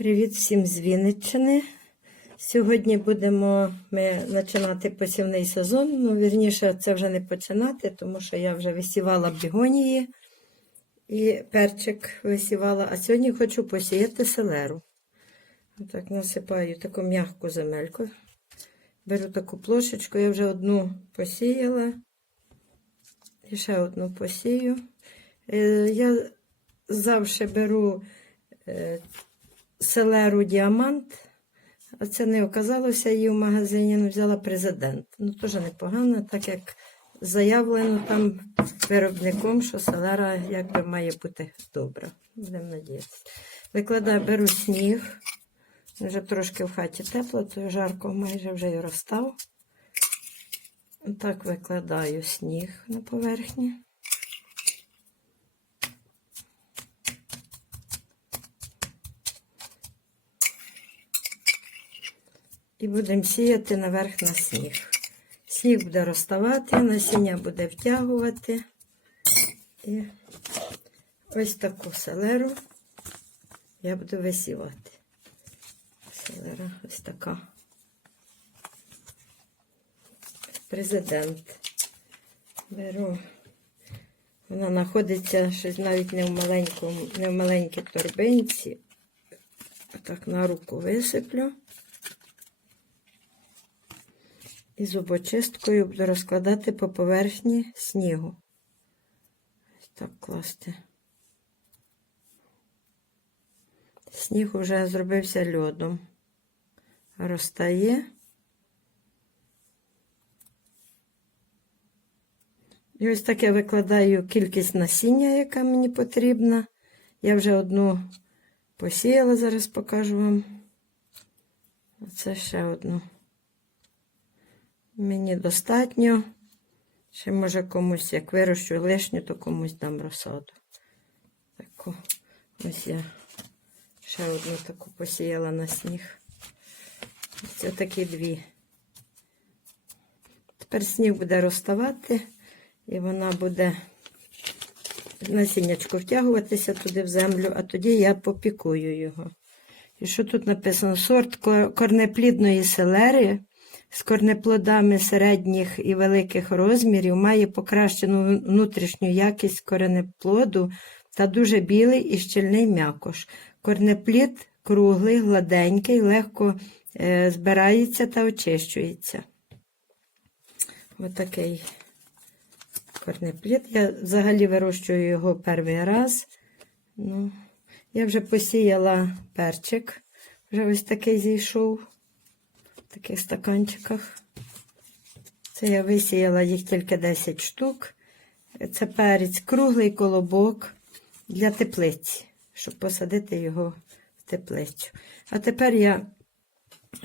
Привіт всім з Вінниччини. Сьогодні будемо ми починати посівний сезон. Ну, вірніше, це вже не починати, тому що я вже висівала бігонії і перчик висівала. А сьогодні хочу посіяти селеру. Так, насипаю таку м'яку земельку. Беру таку плошечку, я вже одну посіяла. І ще одну посію. Е, Я завжди беру е, селеру діамант. Це не оказалося її в магазині, ну, взяла президент. Ну, теж непогано, так як заявлено там виробником, що селера якби має бути добра. Будемо надіятися. Викладаю, беру сніг. Вже трошки в хаті тепло, то жарко майже вже і розстав. Так викладаю сніг на поверхні. І будемо сіяти наверх на сніг. Сніг буде розставати, насіння буде втягувати. І ось таку селеру я буду висівати. Селера ось така. Президент. Беру. Вона знаходиться щось навіть не в маленькому, не в маленькій торбинці. Так на руку висиплю. І зубочисткою буду розкладати по поверхні снігу. Ось так класти. Сніг уже зробився льодом. Розтає. І ось так я викладаю кількість насіння, яка мені потрібна. Я вже одну посіяла, зараз покажу вам. Оце ще одну. Мені достатньо. Ще може комусь, як вирощу лишню, то комусь дам розсаду. Таку. Ось я ще одну таку посіяла на сніг. Це такі дві. Тепер сніг буде розставати, і вона буде насіннячко втягуватися туди в землю, а тоді я попікую його. І що тут написано? Сорт корнеплідної селери з корнеплодами середніх і великих розмірів, має покращену внутрішню якість коренеплоду та дуже білий і щільний м'якош. Корнеплід круглий, гладенький, легко е, збирається та очищується. Отакий корнеплід. Я взагалі вирощую його перший раз. Ну, я вже посіяла перчик, вже ось такий зійшов таких стаканчиках. Це я висіяла їх тільки 10 штук. Це перець, круглий колобок для теплиці, щоб посадити його в теплицю. А тепер я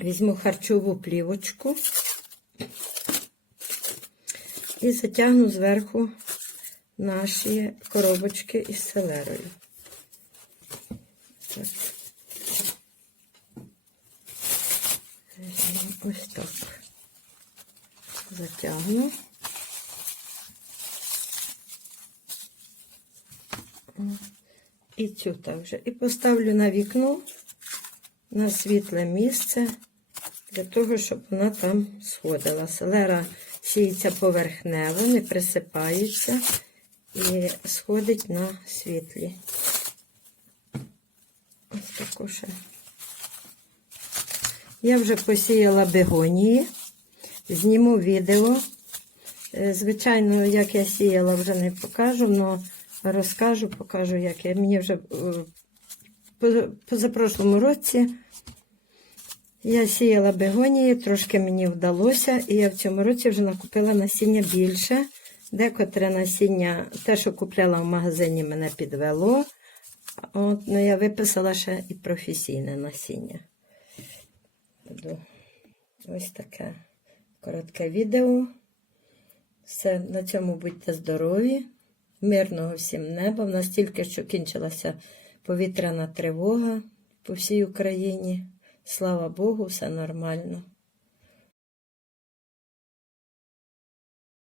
візьму харчову плівочку і затягну зверху наші коробочки із селерою. Так. Ось так. Затягну. І цю також. І поставлю на вікно на світле місце, для того, щоб вона там сходила. Селера сіється поверхнево, не присипається і сходить на світлі. Ось таку ще. Я вже посіяла бегонії, зніму відео. Е, Звичайно, як я сіяла, вже не покажу, але розкажу, покажу, як я. Мені вже е, позапрошлому році я сіяла бегонії, трошки мені вдалося, і я в цьому році вже накупила насіння більше. Декотре насіння, те, що купляла в магазині, мене підвело. От, ну, я виписала ще і професійне насіння. Буду ось таке коротке відео. Все, на цьому будьте здорові. Мирного всім неба. В нас тільки що кінчилася повітряна тривога по всій Україні. Слава Богу, все нормально.